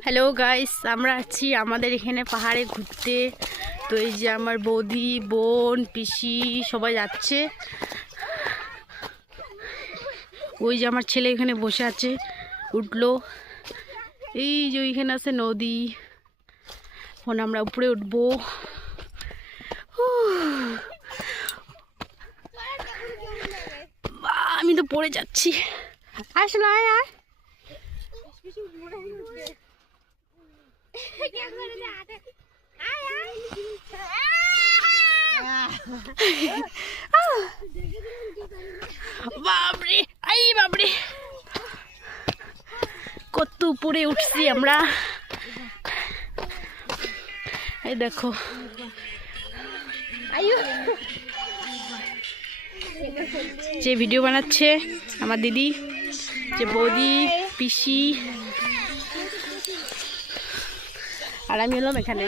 Hello guys, আমরা আছি আমাদের এখানে পাহাড়ে ঘুরতে। তো এই যে আমার বৌদি, বোন, পিসি সবাই যাচ্ছে। ওই যে আমার ছেলে এখানে বসে আছে, উঠলো। এই যে ওইখানে আছে নদী। এখন আমরা উপরে উঠবো। আমি তো পড়ে যাচ্ছি। আসলে আয় আয়। বাবরে, আই বাবরে, কত উপরে উঠছি আমরা। এই দেখো, যে ভিডিও বানাচ্ছে আমার দিদি, যে বৌদি, পিসি, আর আমি এলাম এখানে।